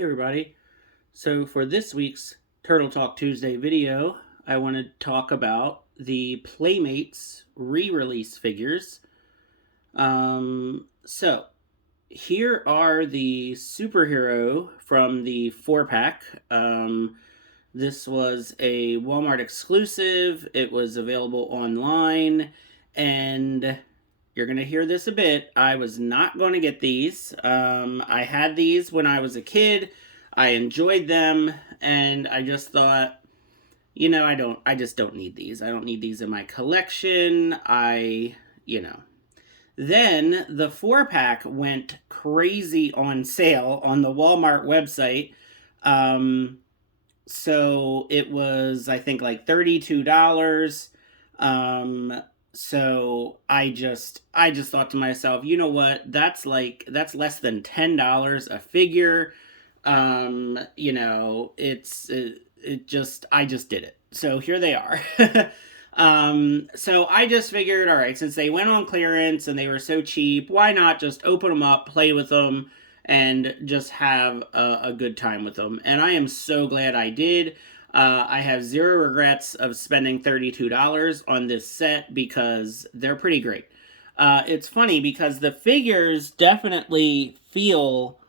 Hey everybody. So for this week's Turtle Talk Tuesday video, I want to talk about the Playmates re-release figures. So here are the superhero from the 4-pack. This was a Walmart exclusive. It was available online, and you're going to hear this a bit. I was not going to get these. I had these when I was a kid. I enjoyed them, and I just thought, I just don't need these. I don't need these in my collection. Then the 4-pack went crazy on sale on the Walmart website. So it was, I think, like $32. So I just thought to myself, you know what? That's less than $10 a figure. I just did it. So here they are. So I just figured, all right, since they went on clearance and they were so cheap, why not just open them up, play with them, and just have a good time with them. And I am so glad I did. I have zero regrets of spending $32 on this set because they're pretty great. It's funny because the figures definitely feel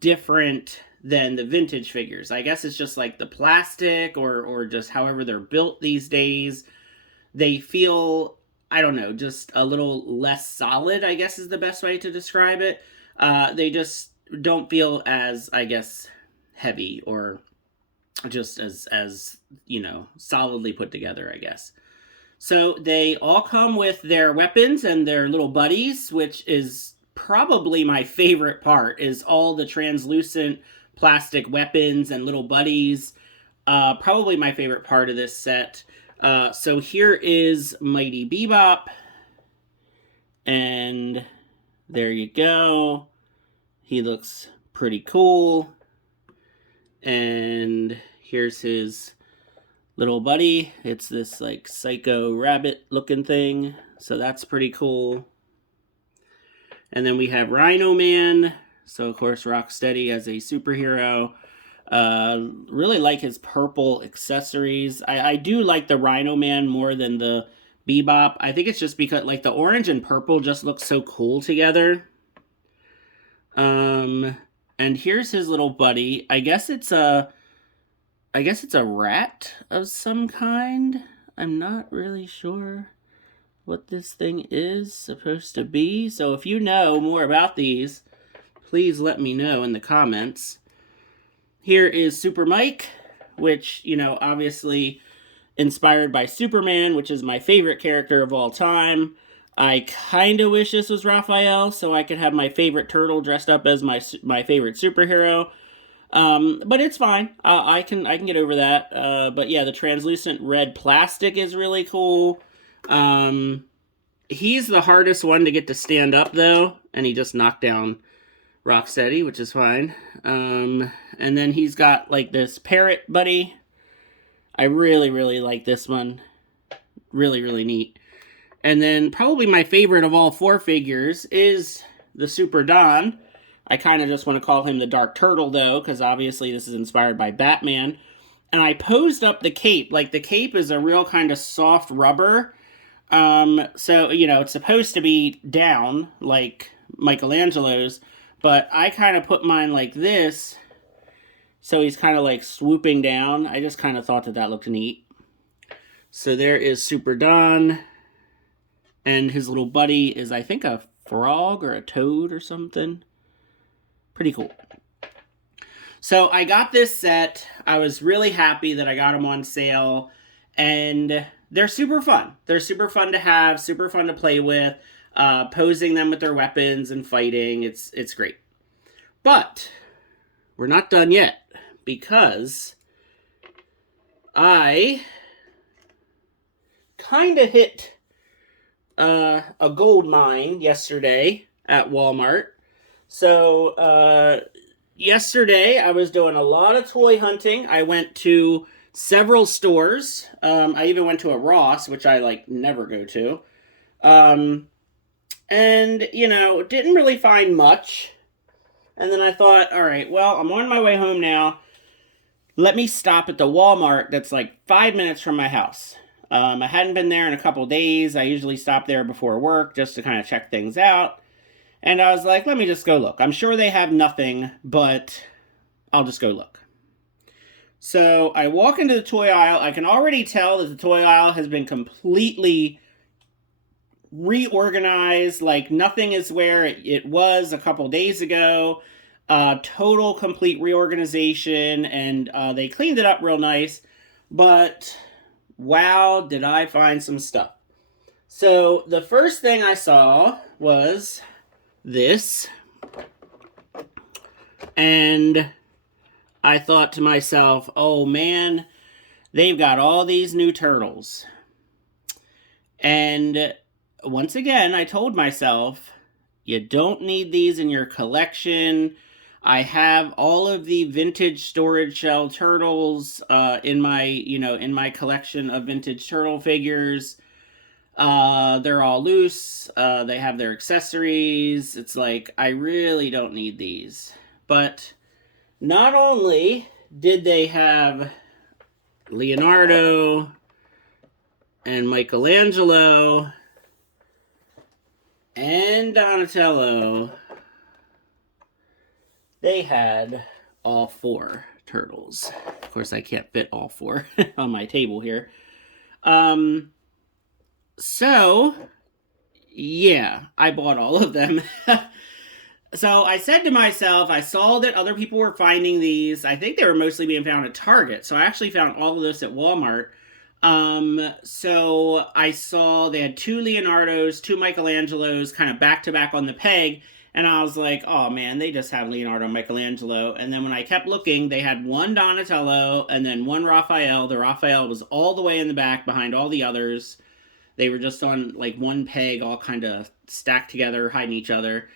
different than the vintage figures. I guess it's just like the plastic or just however they're built these days. They feel, I don't know, just a little less solid, I guess is the best way to describe it. They just don't feel as, I guess, heavy or just as solidly put together, I guess. So they all come with their weapons and their little buddies, which is probably my favorite part, is all the translucent plastic weapons and little buddies. Probably my favorite part of this set. So here is Mighty Bebop. And there you go. He looks pretty cool. And here's his little buddy. It's this like psycho rabbit looking thing. So that's pretty cool. And then we have Rhino Man. So of course Rocksteady as a superhero. Really like his purple accessories. I do like the Rhino Man more than the Bebop. I think it's just because like the orange and purple just look so cool together. And here's his little buddy. I guess it's a rat of some kind. I'm not really sure what this thing is supposed to be. So if you know more about these, please let me know in the comments. Here is Super Mike, which, obviously inspired by Superman, which is my favorite character of all time. I kind of wish this was Raphael so I could have my favorite turtle dressed up as my favorite superhero. But it's fine. I can get over that. But yeah, the translucent red plastic is really cool. He's the hardest one to get to stand up though, and he just knocked down Rocksteady, which is fine. And then he's got like this parrot buddy. I really, really like this one. Really, really neat. And then probably my favorite of all 4 figures is the Super Don. I kind of just want to call him the Dark Turtle, though, because obviously this is inspired by Batman. And I posed up the cape. Like, the cape is a real kind of soft rubber. So, it's supposed to be down, like Michelangelo's. But I kind of put mine like this, so he's kind of like swooping down. I just kind of thought that looked neat. So there is Super Don. And his little buddy is, I think, a frog or a toad or something. Pretty cool. So I got this set. I was really happy that I got them on sale. And they're super fun. They're super fun to have, super fun to play with. Posing them with their weapons and fighting. It's great. But we're not done yet. Because I kind of hit a gold mine yesterday at Walmart. So yesterday I was doing a lot of toy hunting. I went to several stores. I even went to a Ross, which I never go to. And didn't really find much. And then I thought, all right, well, I'm on my way home now. Let me stop at the Walmart that's like 5 minutes from my house. I hadn't been there in a couple days. I usually stop there before work just to kind of check things out. And I was like, let me just go look. I'm sure they have nothing, but I'll just go look. So I walk into the toy aisle. I can already tell that the toy aisle has been completely reorganized. Like nothing is where it was a couple days ago. Total complete reorganization, and they cleaned it up real nice. But wow, did I find some stuff. So the first thing I saw was this. And I thought to myself, oh man, they've got all these new turtles. And once again, I told myself, you don't need these in your collection. I have all of the vintage storage shell turtles in my collection of vintage turtle figures. They're all loose. They have their accessories. It's like, I really don't need these. But not only did they have Leonardo and Michelangelo and Donatello, they had all four turtles. Of course, I can't fit all four on my table here. So, yeah, I bought all of them. So I said to myself, I saw that other people were finding these. I think they were mostly being found at Target. So I actually found all of this at Walmart. So I saw they had two Leonardos, two Michelangelos kind of back to back on the peg. And I was like, oh man, they just have Leonardo and Michelangelo. And then when I kept looking, they had one Donatello and then one Raphael. The Raphael was all the way in the back behind all the others. They were just on like one peg, all kind of stacked together, hiding each other.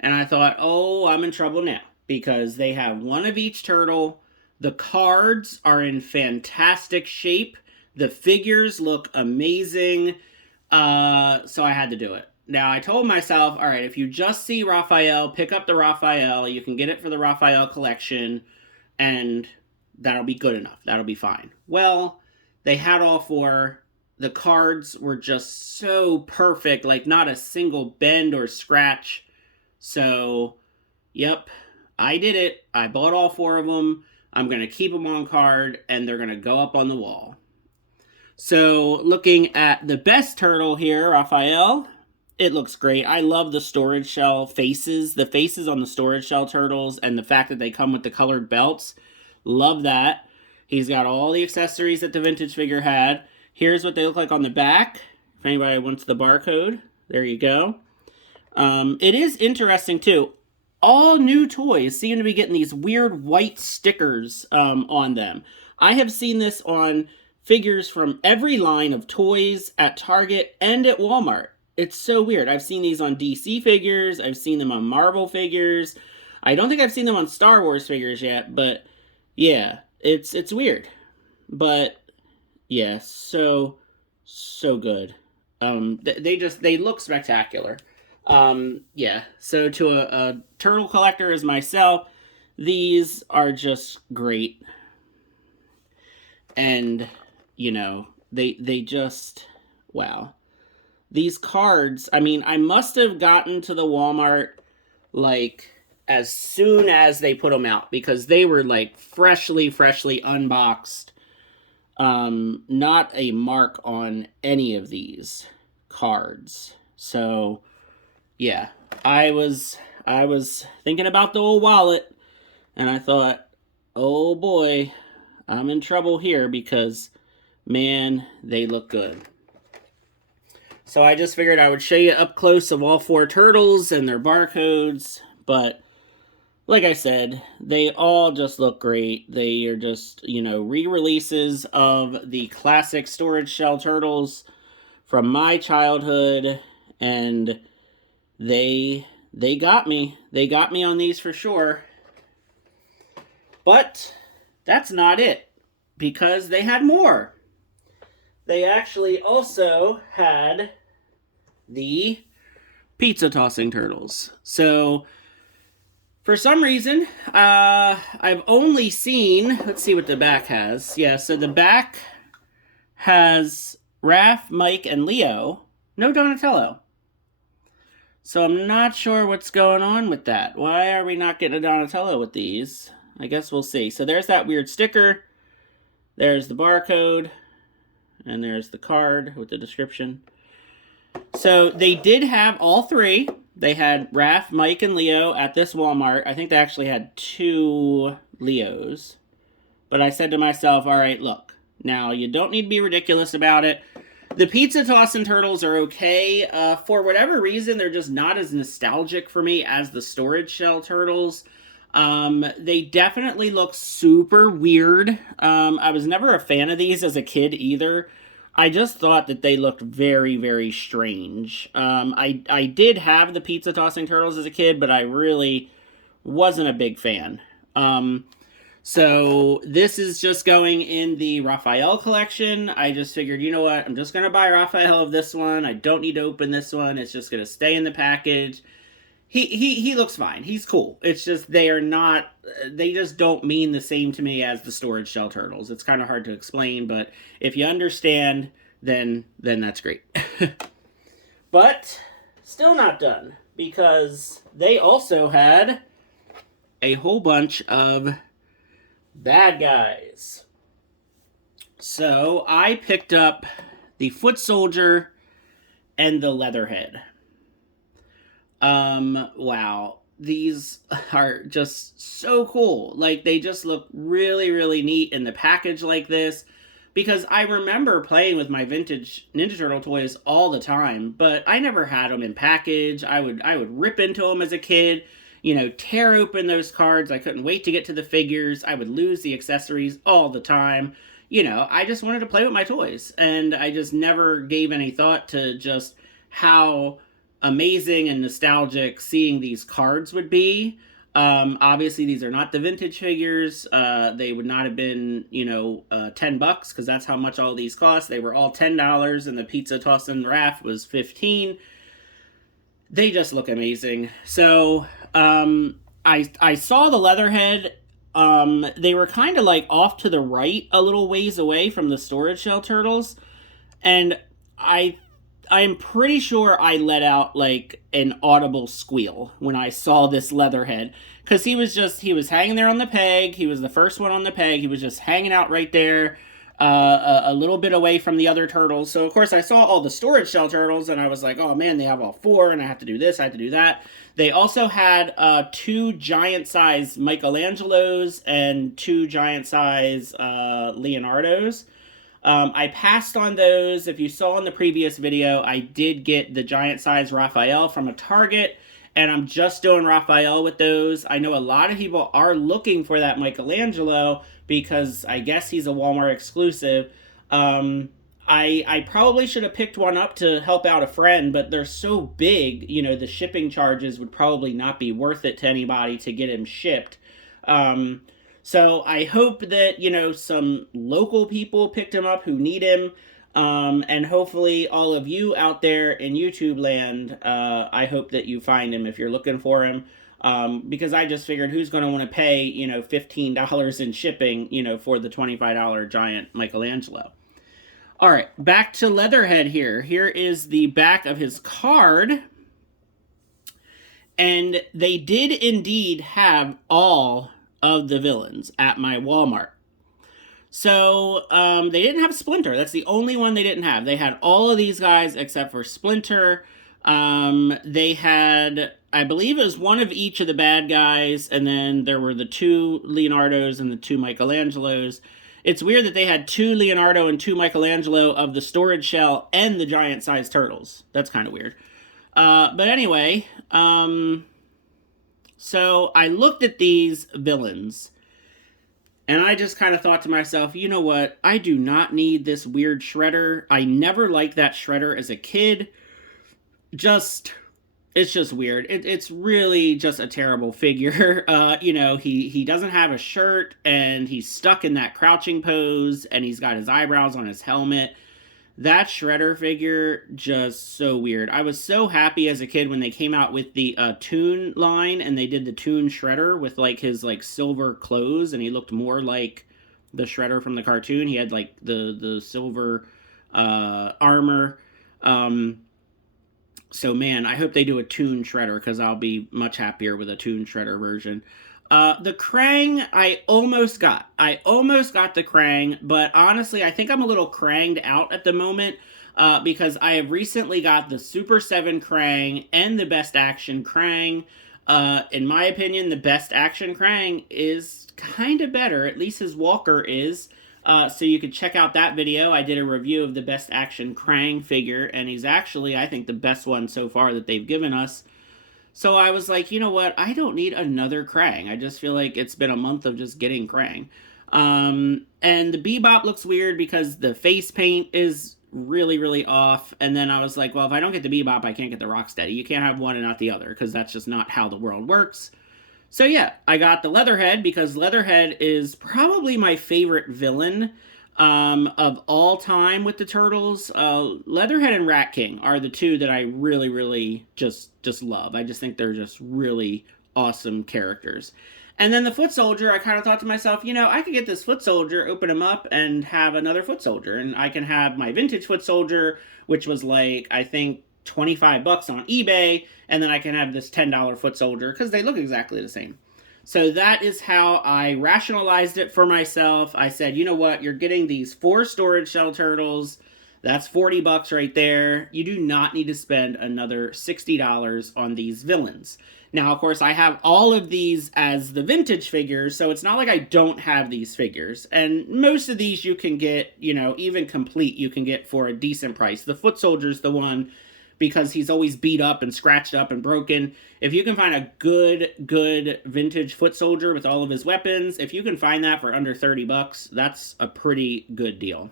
And I thought, oh, I'm in trouble now. Because they have one of each turtle. The cards are in fantastic shape. The figures look amazing. So I had to do it. Now, I told myself, all right, if you just see Raphael, pick up the Raphael. You can get it for the Raphael collection. And that'll be good enough. That'll be fine. Well, they had all four. The cards were just so perfect. Like, not a single bend or scratch. So, yep, I did it. I bought all four of them. I'm going to keep them on card, and they're going to go up on the wall. So, looking at the best turtle here, Raphael, it looks great. I love the storage shell faces. The faces on the storage shell turtles, and the fact that they come with the colored belts. Love that. He's got all the accessories that the vintage figure had. Here's what they look like on the back. If anybody wants the barcode, there you go. It is interesting, too. All new toys seem to be getting these weird white stickers on them. I have seen this on figures from every line of toys at Target and at Walmart. It's so weird. I've seen these on DC figures. I've seen them on Marvel figures. I don't think I've seen them on Star Wars figures yet, but yeah, it's weird. But yeah, so good. They look spectacular. Yeah, so to a turtle collector as myself, these are just great. And, you know, they just, wow. These cards, I mean, I must have gotten to the Walmart, like, as soon as they put them out, because they were, like, freshly unboxed. Not a mark on any of these cards. So, yeah, I was thinking about the old wallet, and I thought, oh boy, I'm in trouble here because, man, they look good. So I just figured I would show you up close of all four turtles and their barcodes, but like I said, they all just look great. They are just, you know, re-releases of the classic storage shell turtles from my childhood, and they got me. They got me on these for sure. But that's not it, because they had more. They actually also had the pizza tossing turtles. So For some reason, I've only seen, let's see what the back has. Yeah, so the back has Raph, Mike, and Leo. No Donatello. So I'm not sure what's going on with that. Why are we not getting a Donatello with these? I guess we'll see. So there's that weird sticker. There's the barcode. And there's the card with the description. So they did have all three. They had Raph, Mike, and Leo at this Walmart. I think they actually had 2 Leos. But I said to myself, all right, look. Now, you don't need to be ridiculous about it. The Pizza Tossin' Turtles are okay. For whatever reason, they're just not as nostalgic for me as the Storage Shell Turtles. They definitely look super weird. I was never a fan of these as a kid either. I just thought that they looked very, very strange. I did have the Pizza Tossing Turtles as a kid, but I really wasn't a big fan. So this is just going in the Raphael collection. I just figured, you know what? I'm just going to buy Raphael of this one. I don't need to open this one. It's just going to stay in the package. He looks fine. He's cool. It's just they just don't mean the same to me as the Storage Shell Turtles. It's kind of hard to explain, but if you understand, then that's great. But still not done, because they also had a whole bunch of bad guys. So I picked up the Foot Soldier and the Leatherhead. Wow. These are just so cool. Like, they just look really, really neat in the package like this. Because I remember playing with my vintage Ninja Turtle toys all the time, but I never had them in package. I would rip into them as a kid. You know, tear open those cards. I couldn't wait to get to the figures. I would lose the accessories all the time. You know, I just wanted to play with my toys. And I just never gave any thought to just how amazing and nostalgic seeing these cards would be. Obviously, these are not the vintage figures. They would not have been, you know, $10, because that's how much all these cost. They were all $10, and the Pizza Tossin' Raph was $15. They just look amazing. So, I saw the Leatherhead. They were kind of like off to the right a little ways away from the Storage Shell Turtles. And I'm pretty sure I let out like an audible squeal when I saw this Leatherhead. Because he was hanging there on the peg. He was the first one on the peg. He was just hanging out right there. A little bit away from the other turtles. So, of course, I saw all the Storage Shell Turtles, and I was like, oh, man, they have all 4, and I have to do this, I have to do that. They also had 2 giant-size Michelangelos and 2 giant-size Leonardos. I passed on those. If you saw in the previous video, I did get the giant-size Raphael from a Target, and I'm just doing Raphael with those. I know a lot of people are looking for that Michelangelo, because I guess he's a Walmart exclusive. I probably should have picked one up to help out a friend, but they're so big, you know, the shipping charges would probably not be worth it to anybody to get him shipped. So I hope that, you know, some local people picked him up who need him. And hopefully all of you out there in YouTube land, I hope that you find him if you're looking for him. Because I just figured, who's going to want to pay, you know, $15 in shipping, you know, for the $25 giant Michelangelo. All right, back to Leatherhead here. Here is the back of his card. And they did indeed have all of the villains at my Walmart. So, they didn't have Splinter. That's the only one they didn't have. They had all of these guys except for Splinter. They had, I believe it was one of each of the bad guys, and then there were the 2 Leonardos and the 2 Michelangelos. It's weird that they had 2 Leonardo and 2 Michelangelo of the Storage Shell and the giant-sized turtles. That's kind of weird. But anyway, so I looked at these villains, and I just kind of thought to myself, you know what? I do not need this weird Shredder. I never liked that Shredder as a kid. It's just weird. It's really just a terrible figure. You know, he doesn't have a shirt, and he's stuck in that crouching pose, and he's got his eyebrows on his helmet. That Shredder figure, just so weird. I was so happy as a kid when they came out with the Toon line, and they did the Toon Shredder with like his like silver clothes, and he looked more like the Shredder from the cartoon. He had like the silver armor. Um, so man, I hope they do a Toon Shredder, because I'll be much happier with a Toon Shredder version. The Krang, I almost got. I almost got the Krang, but honestly, I think I'm a little Kranged out at the moment, because I have recently got the Super 7 Krang and the Best Action Krang. In my opinion, the Best Action Krang is kind of better. At least his walker is. So you can check out that video. I did a review of the Best Action Krang figure, and he's actually, I think, the best one so far that they've given us. So I was like, you know what? I don't need another Krang. I just feel like it's been a month of just getting Krang. And the Bebop looks weird because the face paint is really, really off. And then I was like, well, if I don't get the Bebop, I can't get the Rocksteady. You can't have one and not the other, because that's just not how the world works. So yeah, I got the Leatherhead because Leatherhead is probably my favorite villain of all time with the Turtles. Leatherhead and Rat King are the two that I really, really just love. I just think they're just really awesome characters. And then the Foot Soldier, I kind of thought to myself, you know, I could get this Foot Soldier, open him up, and have another Foot Soldier. And I can have my vintage Foot Soldier, which was like, I think, $25 on eBay, and then I can have this $10 Foot Soldier, because they look exactly the same. So that is how I rationalized it for myself. I said, you know what, you're getting these 4 storage shell turtles. That's $40 right there. You do not need to spend another $60 on these villains. Now, of course, I have all of these as the vintage figures, so it's not like I don't have these figures. And most of these you can get, you know, even complete, you can get for a decent price. The Foot Soldier's the one, because he's always beat up and scratched up and broken. If you can find a good vintage Foot Soldier with all of his weapons, if you can find that for under $30, that's a pretty good deal.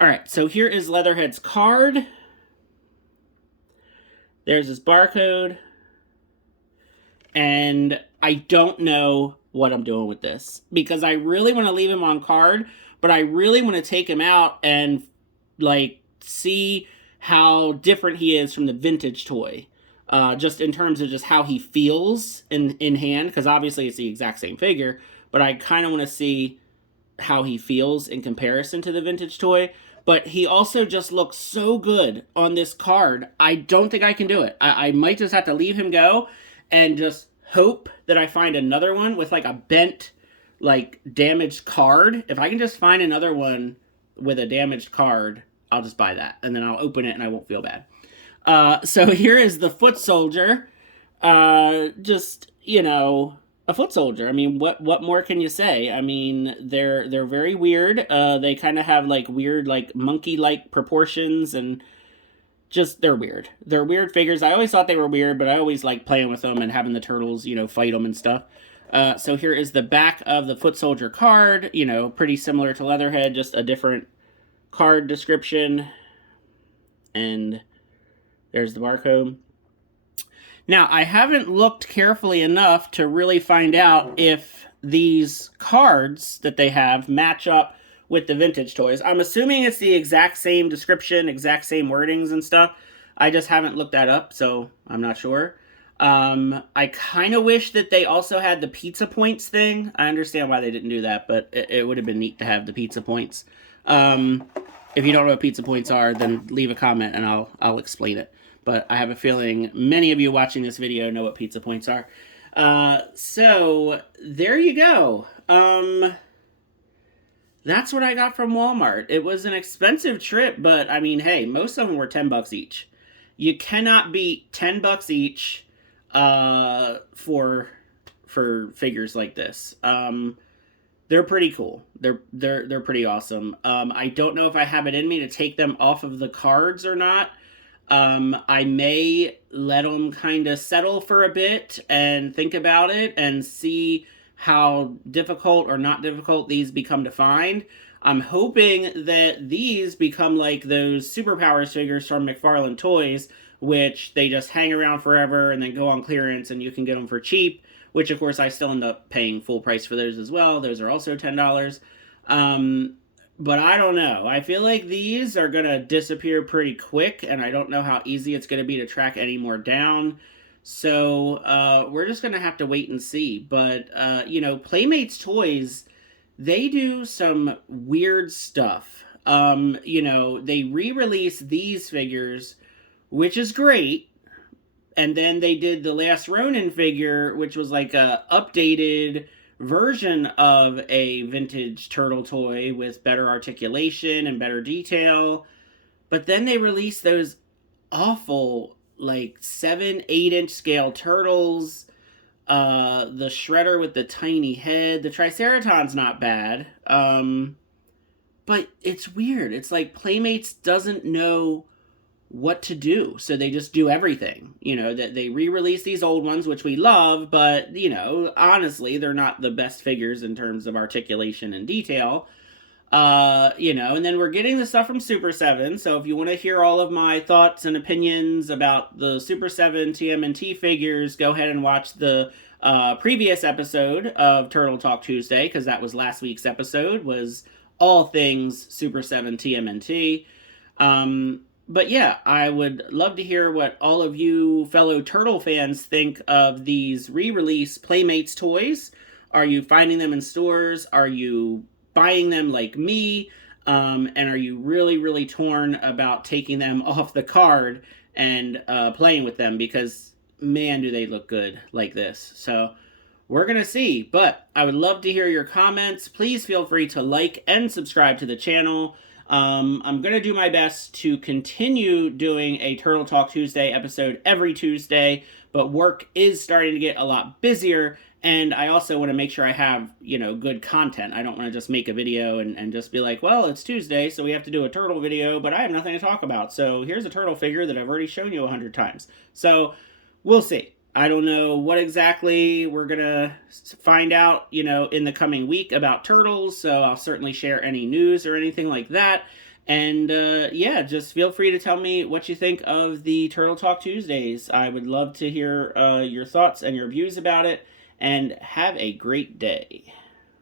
All right, so here is Leatherhead's card. There's his barcode. And I don't know what I'm doing with this, because I really want to leave him on card, but I really want to take him out and like see how different he is from the vintage toy, just in terms of just how he feels in hand, because obviously it's the exact same figure, but I kind of want to see how he feels in comparison to the vintage toy. But he also just looks so good on this card. I don't think I can do it. I might just have to leave him go and just hope that I find another one with like a bent, like damaged card. If I can just find another one with a damaged card, I'll just buy that, and then I'll open it and I won't feel bad. So here is the Foot Soldier. Just, you know, a Foot Soldier. I mean, what more can you say? I mean, they're very weird. They kind of have like weird, like monkey-like proportions, and just they're weird. They're weird figures. I always thought they were weird, but I always like playing with them and having the turtles, you know, fight them and stuff. So here is the back of the Foot Soldier card. You know, pretty similar to Leatherhead, just a different card description, and there's the barcode. Now, I haven't looked carefully enough to really find out if these cards that they have match up with the vintage toys. I'm assuming it's the exact same description, exact same wordings and stuff. I just haven't looked that up, so I'm not sure. I kind of wish that they also had the pizza points thing. I understand why they didn't do that, but it would have been neat to have the pizza points. If you don't know what pizza points are, then leave a comment and I'll explain it. But I have a feeling many of you watching this video know what pizza points are. So there you go. That's what I got from Walmart. It was an expensive trip, but I mean, hey, most of them were $10 each. You cannot beat $10 each for figures like this. They're pretty cool. They're pretty awesome. I don't know if I have it in me to take them off of the cards or not. I may let them kind of settle for a bit and think about it and see how difficult or not difficult these become to find. I'm hoping that these become like those Superpowers figures from McFarlane Toys, which they just hang around forever and then go on clearance and you can get them for cheap, which of course I still end up paying full price for those as well. Those are also $10. But I don't know. I feel like these are going to disappear pretty quick, and I don't know how easy it's going to be to track any more down. So we're just going to have to wait and see. But, Playmates Toys, they do some weird stuff. They re-release these figures, which is great. And then they did the Last Ronin figure, which was like a updated version of a vintage turtle toy with better articulation and better detail. But then they released those awful, like 7-8 inch scale turtles. The Shredder with the tiny head. The Triceraton's not bad. But it's weird. It's like Playmates doesn't know what to do, so they just do everything. That they re-release these old ones, which we love, but honestly, they're not the best figures in terms of articulation and detail. And then we're getting the stuff from Super 7, so if you want to hear all of my thoughts and opinions about the Super 7 TMNT figures, go ahead and watch the previous episode of Turtle Talk Tuesday, because that was last week's episode, was all things Super 7 TMNT. But yeah, I would love to hear what all of you fellow Turtle fans think of these re-release Playmates toys. Are you finding them in stores? Are you buying them like me? And are you really, really torn about taking them off the card and playing with them? Because, man, do they look good like this. So we're going to see. But I would love to hear your comments. Please feel free to like and subscribe to the channel. I'm going to do my best to continue doing a Turtle Talk Tuesday episode every Tuesday, but work is starting to get a lot busier, and I also want to make sure I have, good content. I don't want to just make a video and just be like, well, it's Tuesday, so we have to do a turtle video, but I have nothing to talk about. So here's a turtle figure that I've already shown you 100 times. So we'll see. I don't know what exactly we're going to find out, in the coming week about turtles, so I'll certainly share any news or anything like that. And, just feel free to tell me what you think of the Turtle Talk Tuesdays. I would love to hear your thoughts and your views about it, and have a great day.